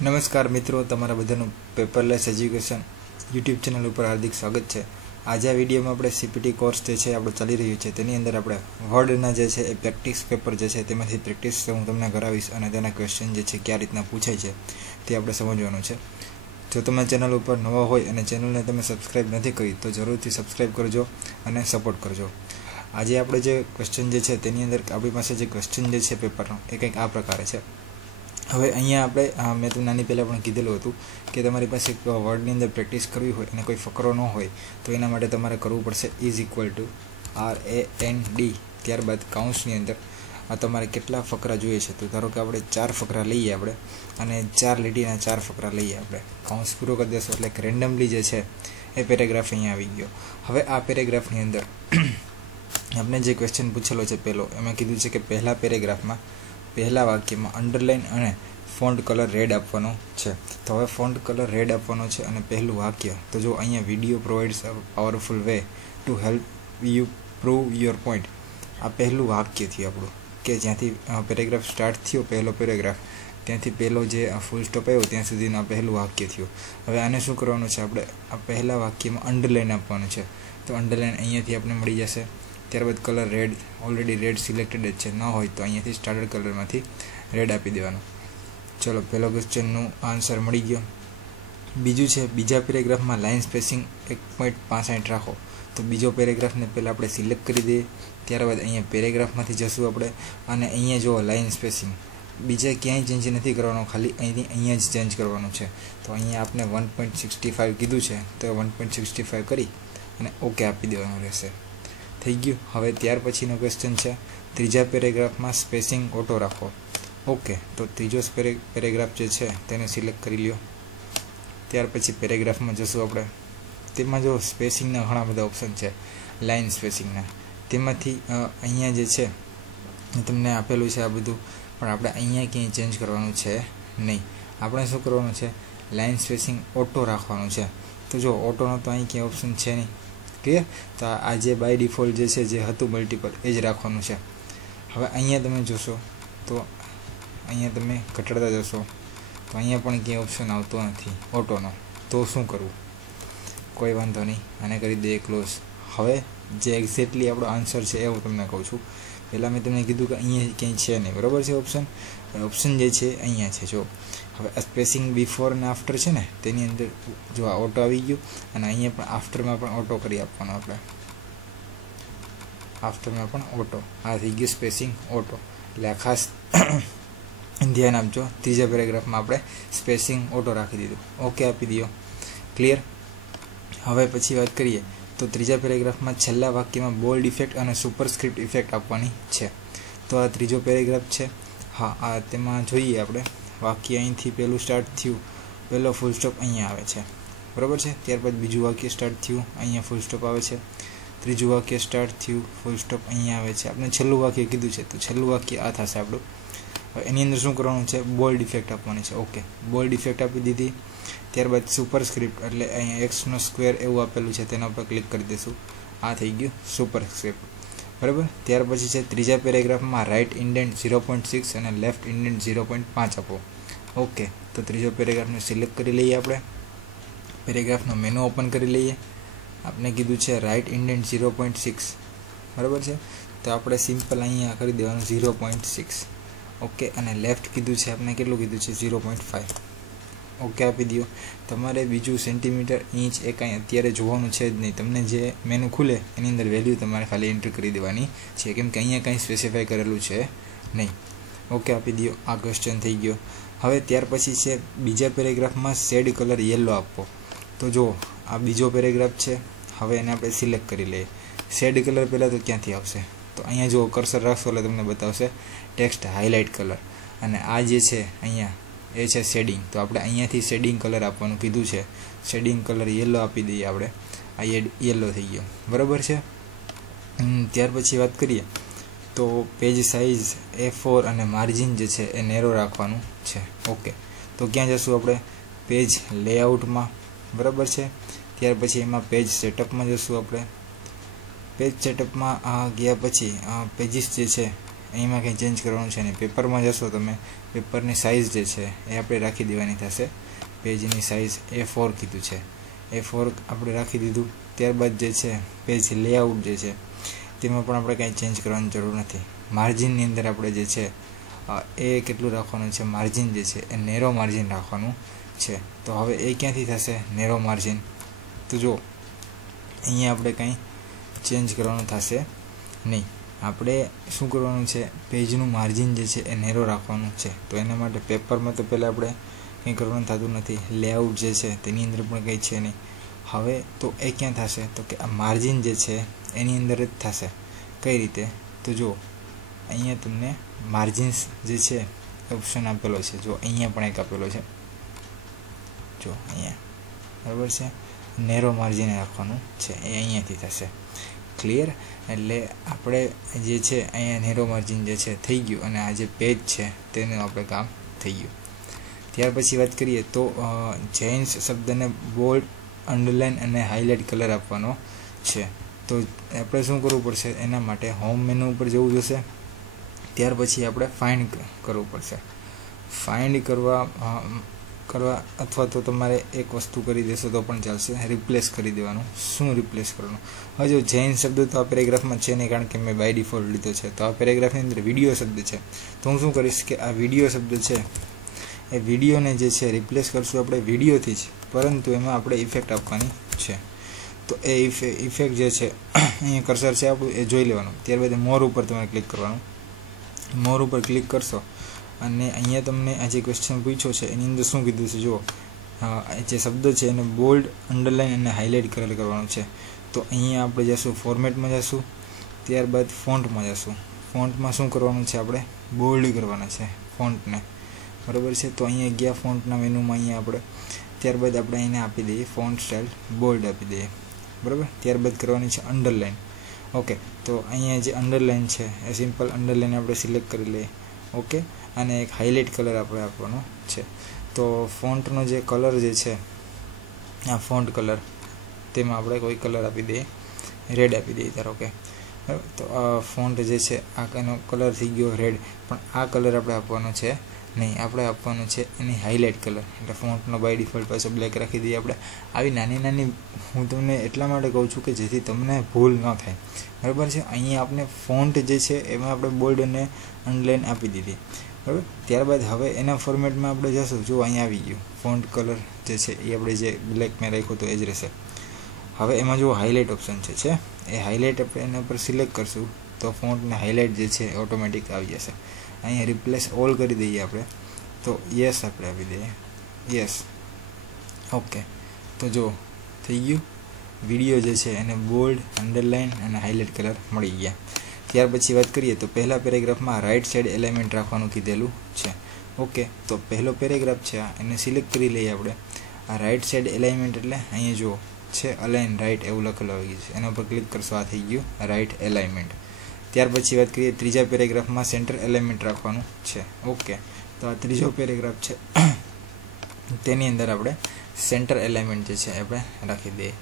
નમસ્કાર મિત્રો, તમારા બધાનું પેપરલેસ એજ્યુકેશન યુટ્યુબ ચેનલ ઉપર હાર્દિક સ્વાગત છે। આજે આ વિડીયોમાં આપણે સીપીટી કોર્સ જે છે આપણે ચાલી રહ્યું છે તેની અંદર આપણે વર્ડના જે છે એ પ્રેક્ટિસ પેપર જે છે તેમાંથી પ્રેક્ટિસ હું તમને કરાવીશ અને તેના ક્વેશ્ચન જે છે કયા રીતના પૂછાય છે તે આપણે સમજવાનું છે। જો તમે ચેનલ ઉપર નવા હોય અને ચેનલને તમે સબસ્ક્રાઇબ નથી કરી તો જરૂરથી સબસ્ક્રાઇબ કરજો અને સપોર્ટ કરજો। આજે આપણે જે ક્વેશ્ચન જે છે તેની અંદર આપણી પાસે જે ક્વેશ્ચન જે છે પેપરનો એ કંઈક આ પ્રકારે છે। હવે અહીંયા આપણે મેં તો નાની પહેલાં પણ કીધેલું હતું કે તમારી પાસે વર્ડની અંદર પ્રેક્ટિસ કરવી હોય અને કોઈ ફકરો ન હોય તો એના માટે તમારે કરવું પડશે =RAND, ત્યારબાદ કાઉન્સની અંદર તમારે કેટલા ફકરા જોઈએ છે। તો ધારો કે આપણે 4 ફકરા લઈએ આપણે અને 4 લીટીના 4 ફકરા લઈએ આપણે, કાઉન્સ પૂરો કરી દેશો એટલે કે રેન્ડમલી જે છે એ પેરેગ્રાફ અહીંયા આવી ગયો। હવે આ પેરેગ્રાફની અંદર આપણે જે ક્વેશ્ચન પૂછેલો છે પહેલો, એમાં કીધું છે કે પહેલા પેરેગ્રાફમાં પહેલા વાક્યમાં અંડરલાઇન અને ફોન્ટ કલર રેડ આપવાનો છે। તો હવે ફોન્ટ કલર રેડ આપવાનો છે અને પહેલું વાક્ય, તો જો અહીંયા video provides a powerful way to help you prove your point, આ પહેલું વાક્ય થયું આપણું કે જ્યાંથી પેરેગ્રાફ સ્ટાર્ટ થયો, પહેલો પેરેગ્રાફ ત્યાંથી પહેલો જે ફૂલ સ્ટોપ આવ્યો ત્યાં સુધીનું આ પહેલું વાક્ય થયું। હવે આને શું કરવાનું છે, આપણે આ પહેલા વાક્યમાં અંડરલાઇન આપવાનું છે। તો અંડરલાઇન અહીંયાથી આપણે મળી જશે। ત્યારબાદ colour red, already red selected જ છે, ન હોય તો અહીંયાથી સ્ટાન્ડર્ડ કલરમાંથી રેડ આપી દેવાનું। ચલો, પહેલો ક્વેશ્ચનનું આન્સર મળી ગયો। બીજું છે બીજા પેરેગ્રાફમાં લાઇન સ્પેસિંગ 1.65 રાખો। તો બીજો પેરેગ્રાફને પહેલાં આપણે સિલેક્ટ કરી દઈએ, ત્યારબાદ અહીંયા પેરેગ્રાફમાંથી જશું આપણે અને અહીંયા જો લાઇન સ્પેસિંગ બીજા ક્યાંય ચેન્જ નથી કરવાનો, ખાલી અહીંથી અહીંયા જ ચેન્જ કરવાનું છે। તો અહીંયા આપણે 1.65 કીધું છે તો 1.65 કરી અને ઓકે આપી દેવાનું રહેશે। થઈ ગયું। હવે ત્યાર પછીનો ક્વેશ્ચન છે ત્રીજા પેરેગ્રાફમાં સ્પેસિંગ ઓટો રાખો। ઓકે, તો ત્રીજો પેરેગ્રાફ જે છે તેને સિલેક્ટ કરી લ્યો। ત્યાર પછી પેરેગ્રાફમાં જશું આપણે, તેમાં જો સ્પેસિંગના ઘણા બધા ઓપ્શન છે, લાઇન સ્પેસિંગના, તેમાંથી અહીંયા જે છે તમને આપેલું છે આ બધું, પણ આપણે અહીંયા ક્યાંય ચેન્જ કરવાનું છે નહીં। આપણે શું કરવાનું છે, લાઇન સ્પેસિંગ ઓટો રાખવાનું છે। તો જો ઓટોનો તો અહીં ક્યાંય ઓપ્શન છે નહીં, ક્લિયર? તો આ જે બાય ડિફોલ્ટ જે છે જે હતું મલ્ટિપલ એ જ રાખવાનું છે। હવે અહીંયા તમે જોશો તો અહીંયા તમે ઘટાડતા જશો તો અહીંયા પણ ક્યાંય ઓપ્શન આવતો નથી ઓટોનો, તો શું કરવું? કોઈ વાંધો નહીં, આને કરી દઈએ ક્લોઝ। હવે જે એક્ઝેક્ટલી આપણો આન્સર છે એ હું તમને કહું છું। પહેલાં મેં તમને કીધું કે અહીંયા ક્યાંય છે નહીં, બરાબર છે? ઓપ્શન જે છે અહીંયા છે। જો હવે આ સ્પેસિંગ બિફોર અને આફ્ટર છે ને તેની અંદર જો આ ઓટો આવી ગયું અને અહીંયા પણ આફ્ટરમાં પણ ઓટો કરી આપવાનો, આપણે આફ્ટરમાં પણ ઓટો, આ થઈ ગયું સ્પેસિંગ ઓટો। એટલે આ ખાસ ધ્યાન આપજો, ત્રીજા પેરેગ્રાફમાં આપણે સ્પેસિંગ ઓટો રાખી દીધું, ઓકે આપી દો, ક્લિયર? હવે પછી વાત કરીએ તો ત્રીજા પેરેગ્રાફમાં છેલ્લા વાક્યમાં બોલ્ડ ઇફેક્ટ અને સુપરસ્ક્રિપ્ટ ઇફેક્ટ આપવાની છે। તો આ ત્રીજો પેરેગ્રાફ છે। હા, આ તેમાં જોઈએ આપણે વાક્ય અહીંથી પહેલું સ્ટાર્ટ થયું, પહેલો ફૂલ સ્ટોપ અહીંયા આવે છે, બરાબર છે? ત્યારબાદ બીજું વાક્ય સ્ટાર્ટ થયું, અહીંયા ફૂલ સ્ટોપ આવે છે। ત્રીજું વાક્ય સ્ટાર્ટ થયું, ફૂલ સ્ટોપ અહીંયા આવે છે। આપણે છેલ્લું વાક્ય કીધું છે તો છેલ્લું વાક્ય આ થશે આપણું। હવે એની અંદર શું કરવાનું છે, બોલ્ડ ઇફેક્ટ આપવાની છે। ઓકે, બોલ્ડ ઇફેક્ટ આપી દીધી। ત્યારબાદ સુપરસ્ક્રિપ્ટ એટલે અહીંયા એક્સનો સ્ક્વેર એવું આપેલું છે તેના ઉપર ક્લિક કરી દઈશું, આ થઈ ગયું સુપરસ્ક્રિપ્ટ, બરાબર? ત્યાર પછી છે ત્રીજા પેરેગ્રાફમાં રાઇટ ઇન્ડેન્ટ 0.6 અને લેફ્ટ ઇન્ડેન્ટ 0.5 આપો। ઓકે, તો ત્રીજો પેરેગ્રાફને સિલેક્ટ કરી લઈએ આપણે, પેરેગ્રાફનો મેનુ ઓપન કરી લઈએ। આપણે કીધું છે રાઇટ ઇન્ડેન્ટ 0.6, બરાબર છે? તો આપણે સિમ્પલ અહીંયા કરી દેવાનું 0.6, ઓકે, અને લેફ્ટ કીધું છે આપણે કેટલું કીધું છે 0.5, ઓકે આપી દો। તમારે બીજું સેન્ટીમીટર, ઇંચ એ કાંઈ અત્યારે જોવાનું છે જ નહીં, તમને જે મેનુ ખુલે એની અંદર વેલ્યુ તમારે ખાલી એન્ટર કરી દેવાની છે, કેમ કે અહીંયા કાંઈ સ્પેસિફાઈ કરેલું છે નહીં, ઓકે આપી દો। આ ક્વેશ્ચન થઈ ગયો। હવે ત્યાર પછી છે બીજા પેરેગ્રાફમાં શેડ કલર યલો આપો। તો જો આ બીજો પેરેગ્રાફ છે, હવે એને આપણે સિલેક્ટ કરી લઈએ। શેડ કલર પહેલાં તો ક્યાંથી આવશે, તો અહીંયા જો કર્સર રાખશો એટલે તમને બતાવશે ટેક્સ્ટ હાઇલાઇટ કલર, અને આ જે છે અહીંયા એ છે શેડિંગ, તો આપણે અહીંયાથી શેડિંગ કલર આપવાનું કીધું છે, શેડિંગ કલર યલો આપી દઈએ આપણે, આ યલો થઈ ગયો, બરાબર છે? ત્યાર પછી વાત કરીએ તો પેજ સાઇઝ A4 અને માર્જિન જે છે એ નેરો રાખવાનું છે। ઓકે, તો ક્યાં જશું આપણે, પેજ લેઆઉટમાં, બરાબર છે? ત્યાર પછી એમાં પેજ સેટઅપમાં જશું આપણે। પેજ સેટઅપમાં ગયા પછી પેજીસ જે છે અહીંમાં કંઈ ચેન્જ કરવાનું છે નહીં. પેપરમાં જશો તમે, પેપરની સાઇઝ જે છે એ આપણે રાખી દેવાની થશે. પેજની સાઇઝ A4 કીધું છે, A4 આપણે રાખી દીધું. ત્યારબાદ જે છે પેજ લેઆઉટ જે છે તેમાં પણ આપણે કાંઈ ચેન્જ કરવાની જરૂર નથી. માર્જિનની અંદર આપણે જે છે એ કેટલું રાખવાનું છે, માર્જિન જે છે એ નેરો માર્જિન રાખવાનું છે. તો હવે એ ક્યાંથી થશે નેરો માર્જિન? તો જો અહીંયા આપણે કંઈ ચેન્જ કરવાનું થશે નહીં. આપણે શું કરવાનું છે, પેજનું માર્જિન જે છે એ નેરો રાખવાનું છે. તો એના માટે પેપરમાં તો પહેલાં આપણે કંઈ કરવાનું થતું નથી. લેઆઉટ જે છે તેની અંદર પણ કંઈ છે નહીં. હવે તો એ ક્યાં થશે? તો કે આ માર્જિન જે છે એની અંદર જ થશે. કઈ રીતે? તો જો અહીંયા તમને માર્જિન્સ જે છે ઓપ્શન આપેલો છે. જો અહીંયા પણ એક આપેલો છે, જો અહીંયા, બરાબર છે. નેરો માર્જિન રાખવાનું છે, એ અહીંયાથી થશે. ક્લિયર? એટલે આપણે જે છે અહીંયા નેરો માર્જિન જે છે થઈ ગયું, અને આ જે પેજ છે તેનું આપણે કામ થઈ ગયું. ત્યાર પછી વાત કરીએ તો ચેન્જ શબ્દને બોલ્ડ, અંડરલાઇન અને હાઇલાઇટ કલર આપવાનો છે. તો આપણે શું કરવું પડશે? એના માટે હોમ મેનુ ઉપર જવું જોશે. ત્યાર પછી આપણે ફાઇન્ડ કરવું પડશે. ફાઇન્ડ કરવા અથવા તો તમારે એક વસ્તુ કરી દેશો તો પણ ચાલશે, રિપ્લેસ કરી દેવાનું. શું રિપ્લેસ કરવાનું? હવે જો ચેન્જ શબ્દ તો આ પેરેગ્રાફમાં છે નહીં, કારણ કે મેં બાય ડિફોલ્ટ લીધો છે. તો આ પેરેગ્રાફની અંદર વિડીયો શબ્દ છે. તો હું શું કરીશ કે આ વિડીયો શબ્દ છે એ વિડીયોને જે છે રિપ્લેસ કરશું આપણે વિડીયોથી જ, પરંતુ એમાં આપણે ઇફેક્ટ આપવાની છે. તો એ ઇફેક્ટ જે છે અહીંયા કર્સર છે આપણું, એ જોઈ લેવાનું. ત્યારબાદ મોર ઉપર તમારે ક્લિક કરવાનું. મોર ઉપર ક્લિક કરશો અને અહીંયા તમને આ જે ક્વેશ્ચન પૂછ્યો છે એની અંદર શું કીધું છે, જુઓ જે શબ્દ છે એને બોલ્ડ, અંડરલાઇન અને હાઇલાઇટ કલર કરવાનું છે. તો અહીંયા આપણે જઈશું ફોર્મેટમાં જઈશું, ત્યારબાદ ફોન્ટમાં જઈશું. ફોન્ટમાં શું કરવાનું છે? આપણે બોલ્ડ કરવાના છે ફોન્ટને, બરાબર છે. તો અહીંયા ગયા ફોન્ટના મેનુમાં અહીંયા આપણે, ત્યારબાદ આપણે એને આપી દઈએ ફોન્ટ સ્ટાઇલ બોલ્ડ આપી દઈએ, બરાબર. ત્યારબાદ કરવાની છે અંડરલાઇન. ઓકે, તો અહીંયા જે અંડરલાઇન છે એ સિમ્પલ અંડરલાઇન આપણે સિલેક્ટ કરી લઈએ. ઓકે, અને એક હાઇલાઇટ કલર આપણે આપવાનો છે. તો ફોન્ટનો જે કલર જે છે, આ ફોન્ટ કલર, તેમાં આપણે કોઈ કલર આપી દઈએ, રેડ આપી દઈએ ધારો કે, બરાબર. તો આ ફોન્ટ જે છે આ એનો કલર થઈ ગયો રેડ, પણ આ કલર આપણે આપવાનો છે નહીં. આપણે આપવાનું છે એની હાઇલાઇટ કલર. એટલે ફોન્ટનો બાય ડિફોલ્ટ પાછો બ્લેક રાખી દઈએ આપણે. આવી નાની નાની હું તમને એટલા માટે કહું છું કે જેથી તમને ભૂલ ન થાય, બરાબર છે. અહીંયા આપણે ફોન્ટ જે છે એમાં આપણે બોલ્ડ અને અંડરલાઇન આપી દીધી, બરાબર. ત્યારબાદ હવે એના ફોર્મેટમાં આપણે જશું. જો અહીંયા આવી ગયું ફોન્ટ કલર જે છે એ આપણે જે બ્લેક મેં રાખ્યો તો એ જ રહેશે. હવે એમાં જો હાઇલાઇટ ઓપ્શન છે એ હાઇલાઇટ આપણે એના પર સિલેક્ટ કરશું તો ફોન્ટને હાઇલાઇટ જે છે ઓટોમેટિક આવી જશે. અહીંયા રિપ્લેસ ઓલ કરી દઈએ આપણે, તો યસ આપણે આપી દઈએ, યસ. ઓકે, તો જો થઈ ગયું. વિડીયો જે છે એને બોલ્ડ, અંડરલાઇન અને હાઇલાઇટ કલર મળી ગયા. ત્યાર પછી વાત કરીએ તો પહેલા પેરેગ્રાફમાં રાઇટ સાઈડ એલિમેન્ટ રાખવાનું કીધેલું છે. ઓકે, તો પહેલો પેરેગ્રાફ છે આ, એને સિલેક્ટ કરી લઈએ આપણે. આ રાઇટ સાઈડ એલાઇનમેન્ટ એટલે અહીંયા જો છે અલાઇન રાઇટ એવું લખેલું આવી ગયું છે, એના ઉપર ક્લિક કરશો, આ થઈ ગયું રાઇટ એલાઇનમેન્ટ. ત્યાર પછી વાત કરીએ ત્રીજા પેરેગ્રાફમાં સેન્ટર એલિમેન્ટ રાખવાનું છે. ઓકે, તો આ ત્રીજો પેરેગ્રાફ છે તેની અંદર આપણે સેન્ટર એલિમેન્ટ જે છે આપણે રાખી દઈએ.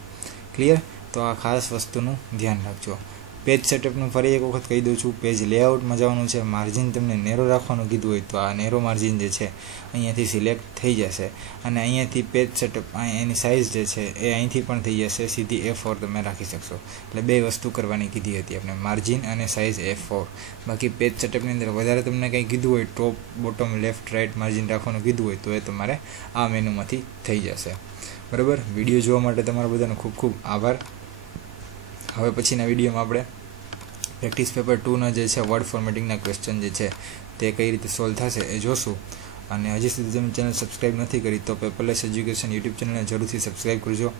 ક્લિયર? તો આ ખાસ વસ્તુનું ધ્યાન રાખજો. પેજ સેટઅપનું ફરી એક વખત કહી દઉં છું. પેજ લેઆઉટમાં જવાનું છે. માર્જિન તમને નેરો રાખવાનું કીધું હોય તો આ નેરો માર્જિન જે છે અહીંયાથી સિલેક્ટ થઈ જશે, અને અહીંયાથી પેજ સેટઅપ એની સાઇઝ જે છે એ અહીંથી પણ થઈ જશે. સીધી A4 તમે રાખી શકશો. એટલે બે વસ્તુ કરવાની કીધી હતી આપણે, માર્જિન અને સાઇઝ A4. બાકી પેજ સેટઅપની અંદર વધારે તમને કંઈ કીધું હોય, ટોપ, બોટમ, લેફ્ટ, રાઇટ માર્જિન રાખવાનું કીધું હોય તો એ તમારે આ મેનુમાંથી થઈ જશે. બરાબર. વિડીયો જોવા માટે તમારા બધાનો ખૂબ ખૂબ આભાર. હવે પછીના વિડીયોમાં આપણે પ્રેક્ટિસ પેપર 2ના જે છે વર્ડ ફોર્મેટિંગના ક્વેશ્ચન જે છે તે કઈ રીતે સોલ્વ થશે એ જોશું. અને હજી સુધી તમે ચેનલ સબસ્ક્રાઈબ નથી કરી તો પેપરલેસ એજ્યુકેશન યુટ્યુબ ચેનલને જરૂરથી સબસ્ક્રાઈબ કરજો.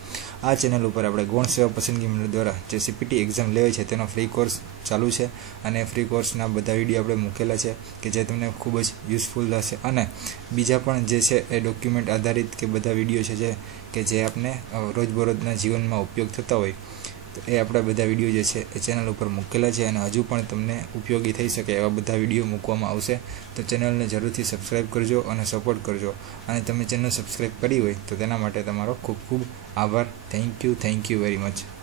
આ ચેનલ ઉપર આપણે ગૌણ સેવા પસંદગી મંડળ દ્વારા જે CPT એક્ઝામ લેવાય છે તેનો ફ્રી કોર્સ ચાલુ છે, અને ફ્રી કોર્સના બધા વિડીયો આપણે મૂકેલા છે કે જે તમને ખૂબ જ યુઝફુલ થશે. અને બીજા પણ જે છે એ ડોક્યુમેન્ટ આધારિત કે બધા વિડીયો છે જે આપણે રોજબરોજના જીવનમાં ઉપયોગ થતા હોય તો એ આપણા બધા વિડીયો જે છે એ ચેનલ ઉપર મૂકેલા છે, અને હજુ પણ તમને ઉપયોગી થઈ શકે એવા બધા વિડીયો મૂકવામાં આવશે. તો ચેનલને જરૂરથી સબસ્ક્રાઈબ કરજો અને સપોર્ટ કરજો. અને તમે ચેનલ સબસ્ક્રાઈબ કરી હોય તો તેના માટે તમારો ખૂબ ખૂબ આભાર. Thank you very much.